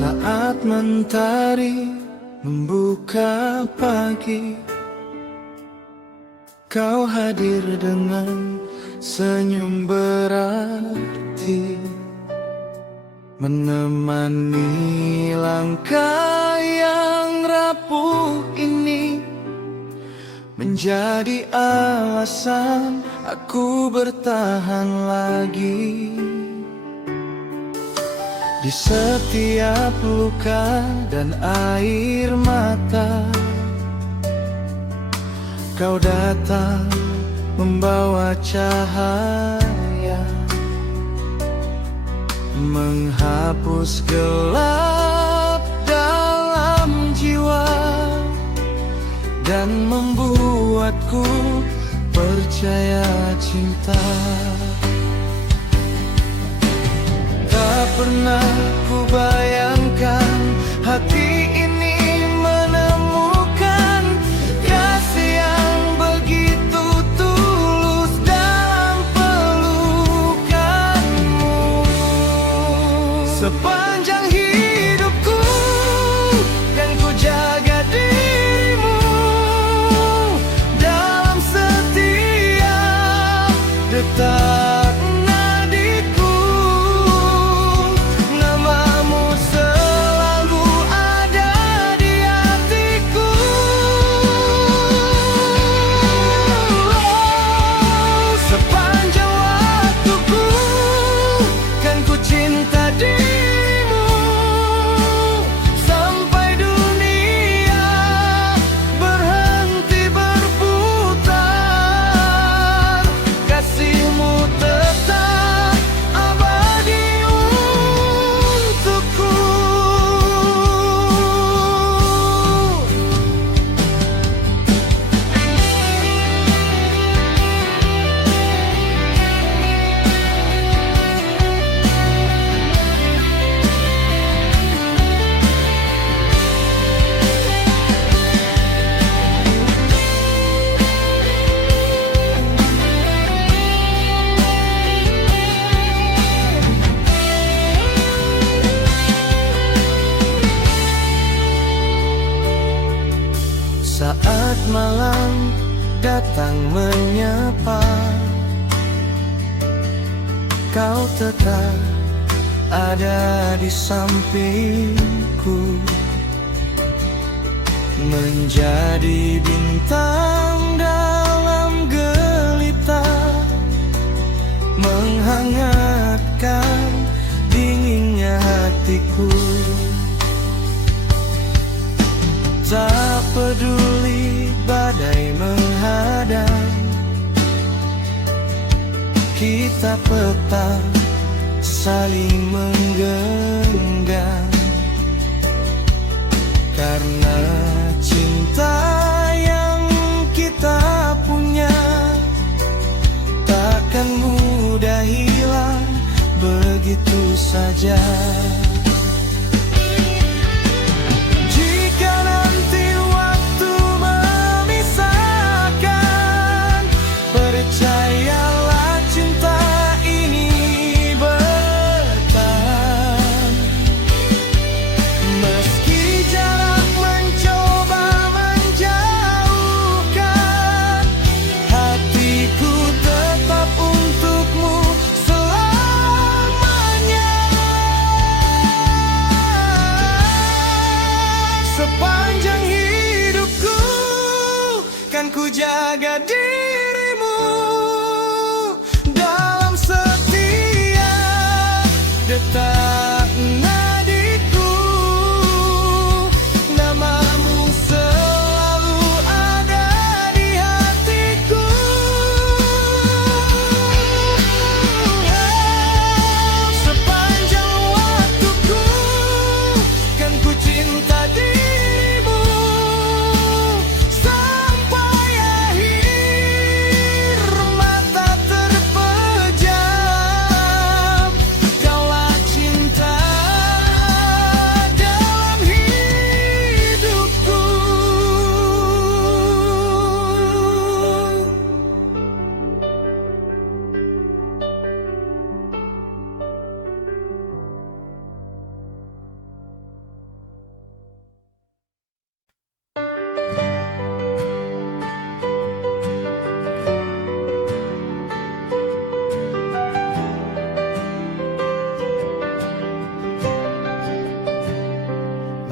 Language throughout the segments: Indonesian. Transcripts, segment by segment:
Saat mentari membuka pagi, kau hadir dengan senyum berarti, menemani langkah yang rapuh ini, menjadi alasan aku bertahan lagi. Di setiap luka dan air mata, kau datang membawa cahaya, menghapus gelap dalam jiwa, dan membuatku percaya cinta. Tak pernah ku bayangkan hati ini menemukan kasih yang begitu tulus dalam pelukanmu. Sepanjang hidupku kan ku jaga dirimu dalam setiap detak. Saat malam datang menyapa, kau tetap ada di sampingku, menjadi bintang dalam gelita, menghangatkan dinginnya hatiku. Tak peduli badai menghadang, kita tetap saling menggenggam, karena cinta yang kita punya takkan mudah hilang begitu saja.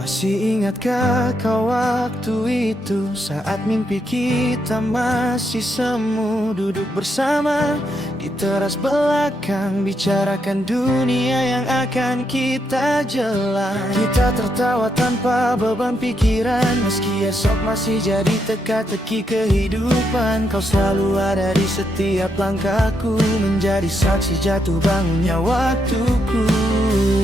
Masih ingatkah kau waktu itu, saat mimpi kita masih semu, duduk bersama di teras belakang, bicarakan dunia yang akan kita jalan. Kita tertawa tanpa beban pikiran, meski esok masih jadi teka-teki kehidupan. Kau selalu ada di setiap langkahku, menjadi saksi jatuh bangunnya waktuku.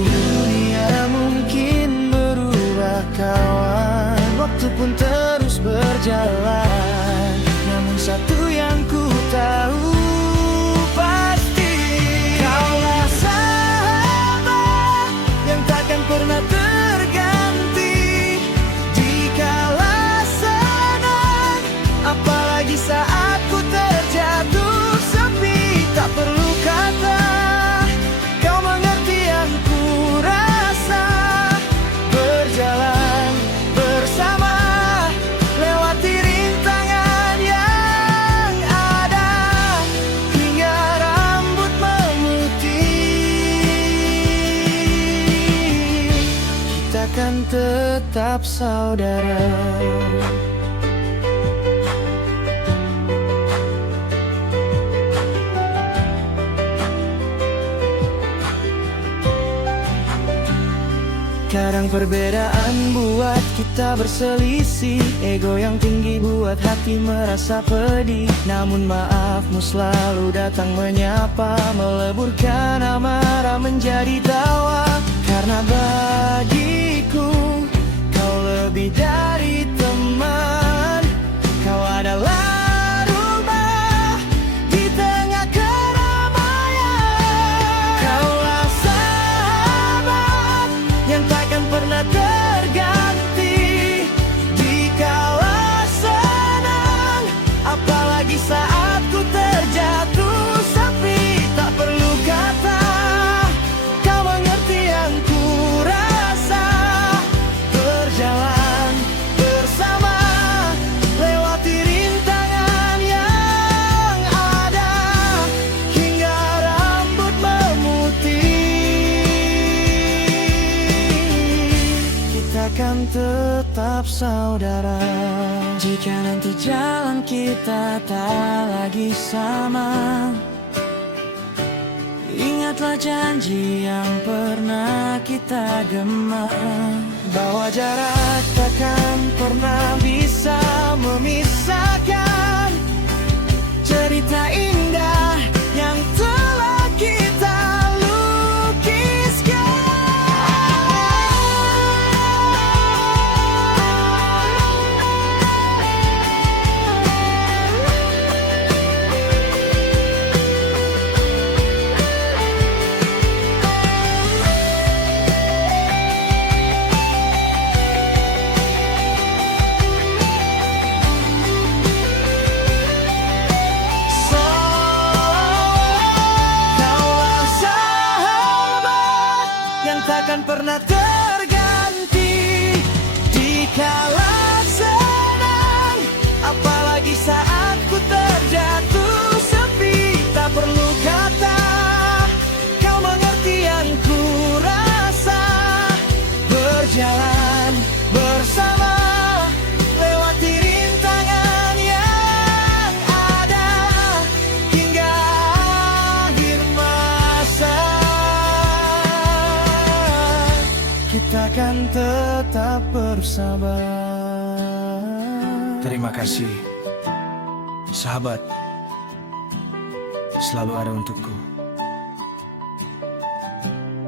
Dunia mungkin berubah kawan, waktu pun terus berjalan. Namun satu yang ku tahu pasti, kaulah sahabat yang takkan pernah terganti. Dikala senang, apalagi saat ku terjatuh sepi, tak perlu kata, kau mengerti yang ku rasa. Berjalan bersama, lewati rintangan yang ada, hingga rambut memutih. Kita kan tetap saudara. Kadang perbedaan buat kita berselisih, ego yang tinggi buat hati merasa pedih. Namun maafmu selalu datang menyapa, meleburkan amarah menjadi tawa. Karena bagiku kau lebih dari teman, kau adalah rumah di tengah keramaian. Kaulah sahabat yang takkan pernah terganti. Dikala senang, apalagi saat ku terjatuh sepi, tak perlu kata, kau mengerti yang ku rasa. Berjalan bersama, lewati rintangan yang ada, hingga rambut memutih. Kita kan tetap saudara. Jika nanti jalan kita tak lagi sama, ingatlah janji yang pernah kita gema, bahwa jarak takkan pernah bisa memisahkan cerita indah yang telah kita lukiskan. Kaulah sahabat yang takkan pernah terganti. Dikala senang, apalagi saat ku terjatuh sepi, tak perlu kata, kau mengerti yang ku rasa. Berjalan bersama, lewati rintangan yang ada, hingga akhir masa. Kita kan tetap bersama. Terima kasih, sahabat, selalu ada untukku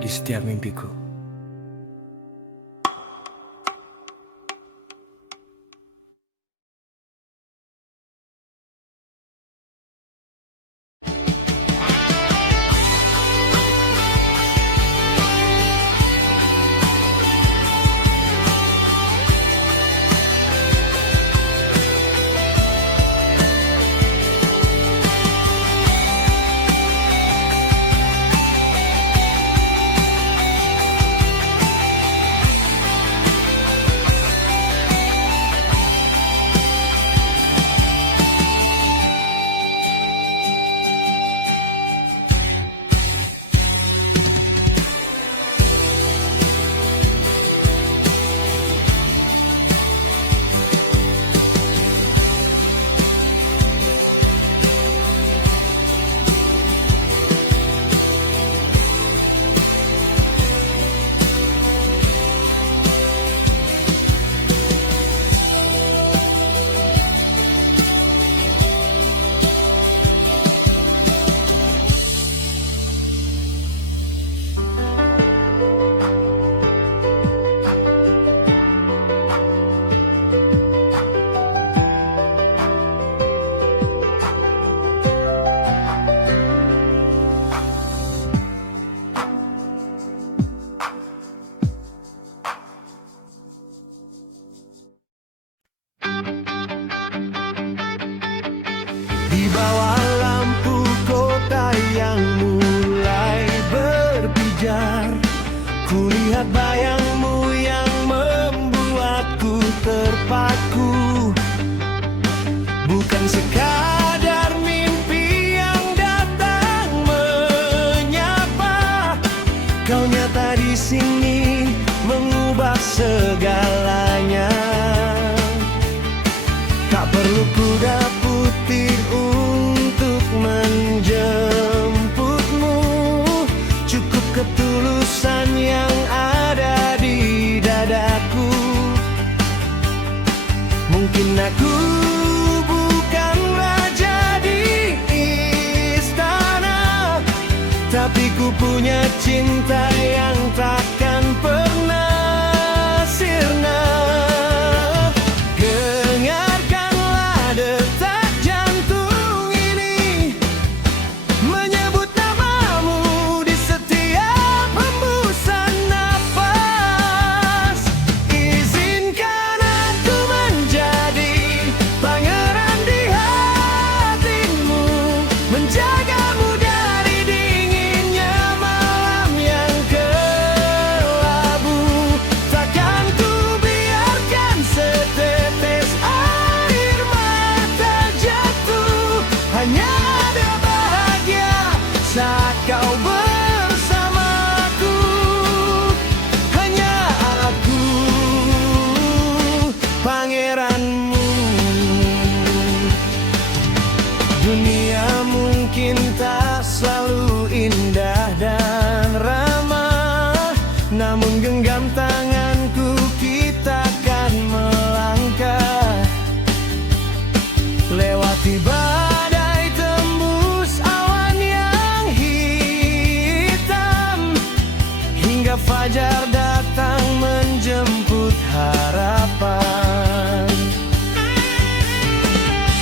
di setiap mimpiku. sekadar mimpi yang datang menyapa. Kau nyata di sini mengubah segalanya. Tak perlu kuda putih untuk menjemputmu, cukup ketulusan yang ada di dadaku. Mungkin aku bukan raja di istana, tapi ku punya cinta yang takkan pernah sirna. Dengarkanlah detak jantung ini menyebut namamu di setiap hembusan nafas. Izinkan aku menjadi pangeran di hatimu, menjagamu dari dinginnya malam yang kelabu. Takkan ku biarkan setetes air mata jatuh. Hanya ada bahagia saat kau bersamaku. Hanya aku, pangeranmu. Dunia mungkin tak selalu indah dan ramah, namun genggam tanganku kita akan melangkah. Lewati badai, tembus awan yang hitam, hingga fajar datang menjemput harapan.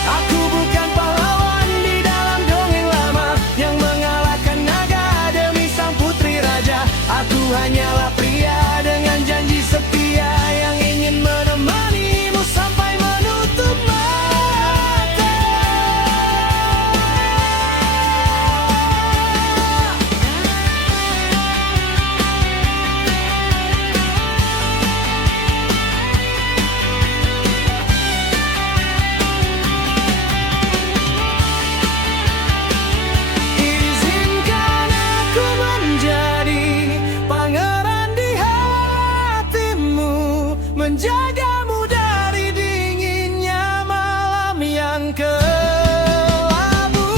Aku bukan pahlawan di dalam dongeng lama yang mengalahkan naga demi sang putri raja. Aku hanyalah pria dengan janji setia yang ingin menemanimu sampai menutup mata. Izinkan aku menjadi pangeran di hatimu, menjagamu dari dinginnya malam yang kelabu.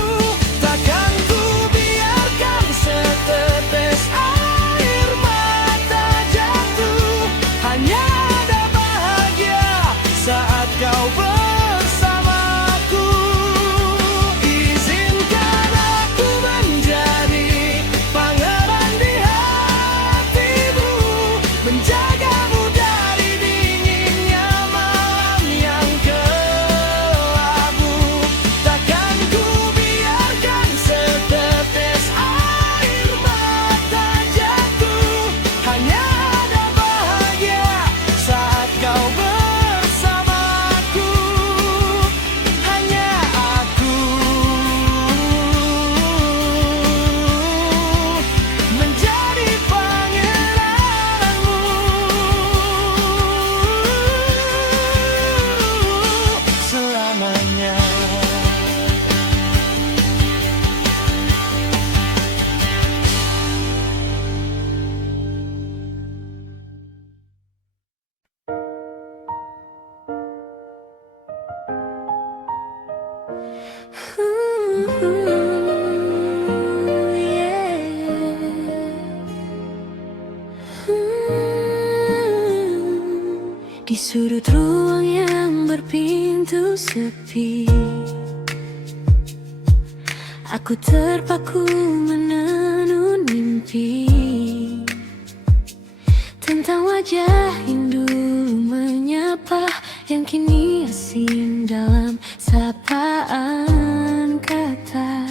Takkan ku biarkan setetes air mata jatuh. Hanya ada bahagia saat kau bersamaku. Izinkan aku menjadi pangeran di hatimu, menjagamu dari dinginnya malam yang kelabu. Takkan ku biarkan setetes air mata jatuh. Hanya ada bahagia saat kau bersamaku. Hanya aku, menjadi pangeranmu selamanya. Di sudut ruang yang berpintu sepi, aku terpaku menenun mimpi tentang wajah rindu menyapa yang kini asing dalam sapaan kata.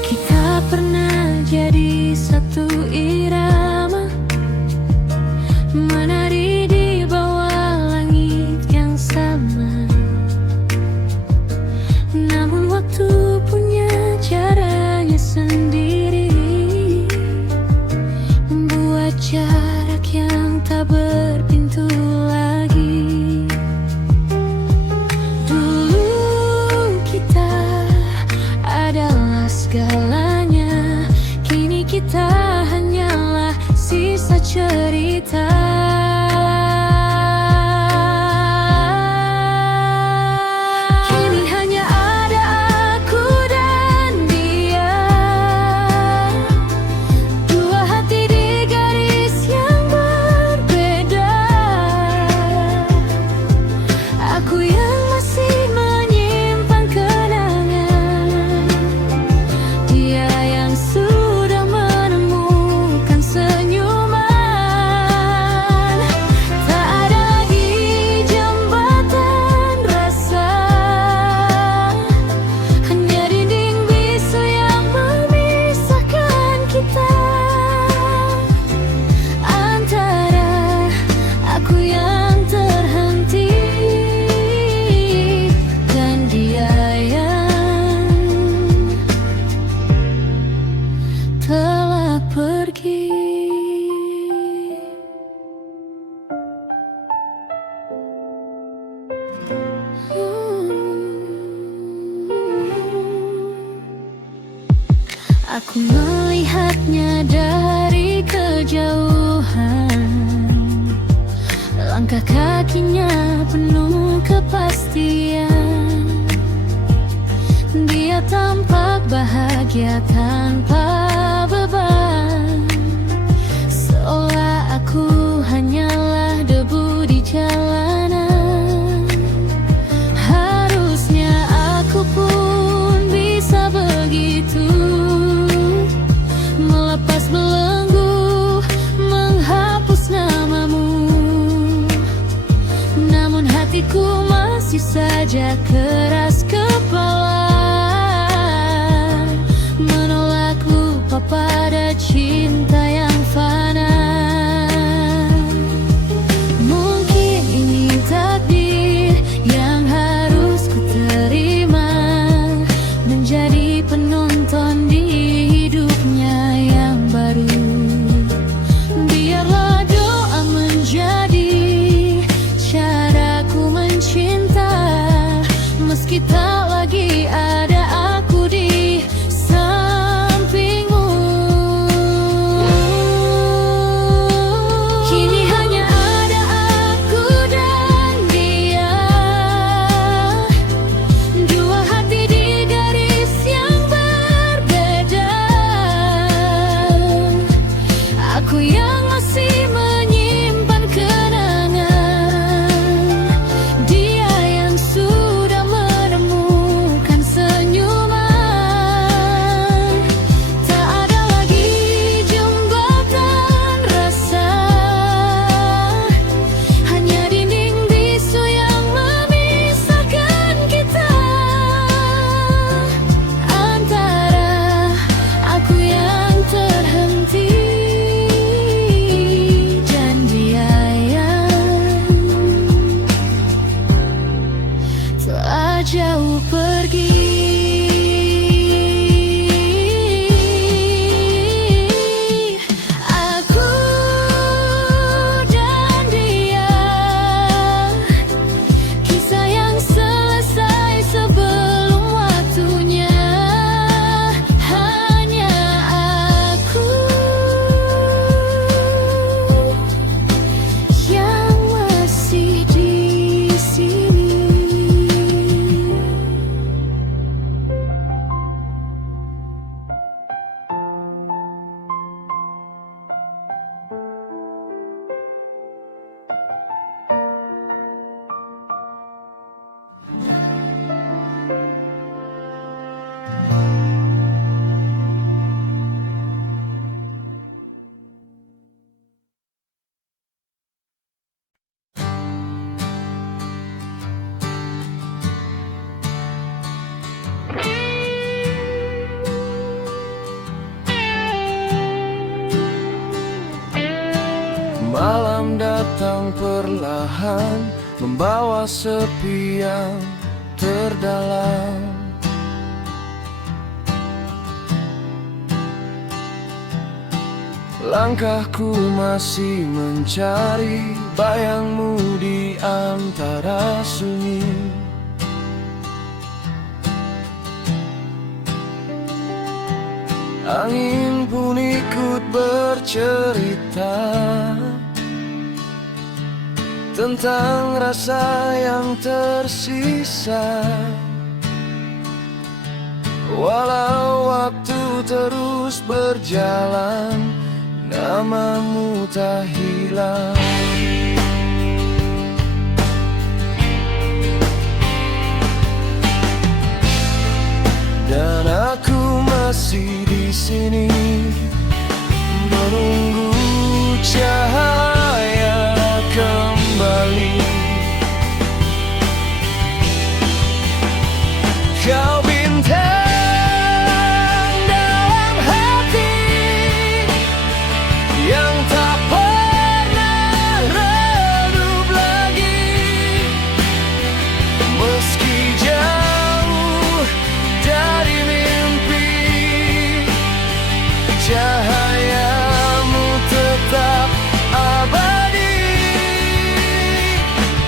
Kita pernah jadi satu irama, menari di bawah langit yang sama. Namun waktu punya caranya sendiri, membuat jarak yang tak berpintu lagi. cerita. Kini hanya ada aku dan dia, dua hati di garis yang berbeda. Aku yang masih menyimpan kenangan, dia yang sudah menemukan senyuman. Tak ada lagi jembatan rasa, hanya dinding bisu yang memisahkan kita. Antara aku yang terhenti dan dia yang telah pergi. Aku melihatnya dari kejauhan, langkah kakinya penuh kepastian. Dia tampak bahagia tanpa beban, seolah aku hanyalah debu di jalanan. Harusnya aku pun bisa begitu, melepas belenggu, menghapus namamu. Namun hatiku masih saja keras kepala, menolak lupa pada cinta yang fana. Mungkin ini takdir yang harus ku terima, menjadi penonton di hidupnya yang baru. Biarlah doa menjadi caraku mencinta, meski tak lagi ada aku di sampingmu. Kini hanya ada aku dan dia, dua hati di garis yang berbeda. Aku yang masih menyimpan kenangan, dia yang sudah menemukan senyuman. Tak ada lagi jembatan rasa, hanya dinding bisu yang memisahkan kita. Antara aku yang terhenti dan dia yang telah jauh pergi. Aku dan dia, kisah yang selesai sebelum waktunya. Hanya aku yang masih di sini. Malam datang perlahan, membawa sepi yang terdalam. Langkahku masih mencari bayangmu di antara sunyi. Angin pun ikut ikut bercerita tentang rasa yang tersisa. Walau waktu terus berjalan, namamu tak hilang. Dan aku masih di sini menunggu cahaya kembali. Kau bintang dalam hati yang tak pernah redup lagi, meski jauh dari mimpi, cahayamu tetap abadi.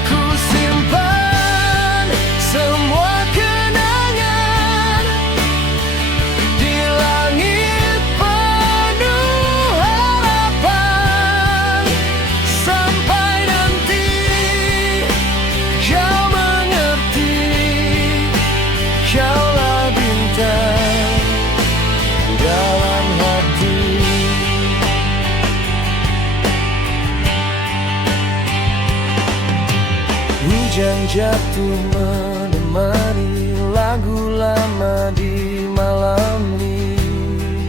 Ku simpan semua kenangan di langit penuh harapan, sampai nanti kau mengerti, kaulah bintang dalam hati. Hujan jatuh menemani lagu lama di malam ini.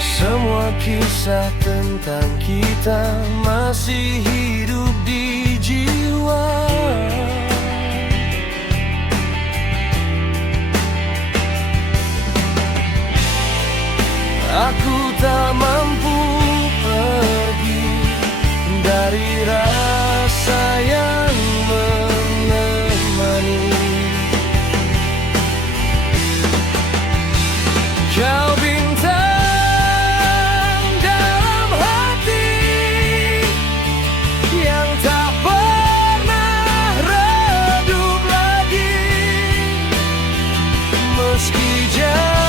Semua kisah tentang kita masih hidup di jiwa. Aku tak mampu pergi dari rasa yang menemani. Kau bintang dalam hati yang tak pernah redup lagi, meski jauh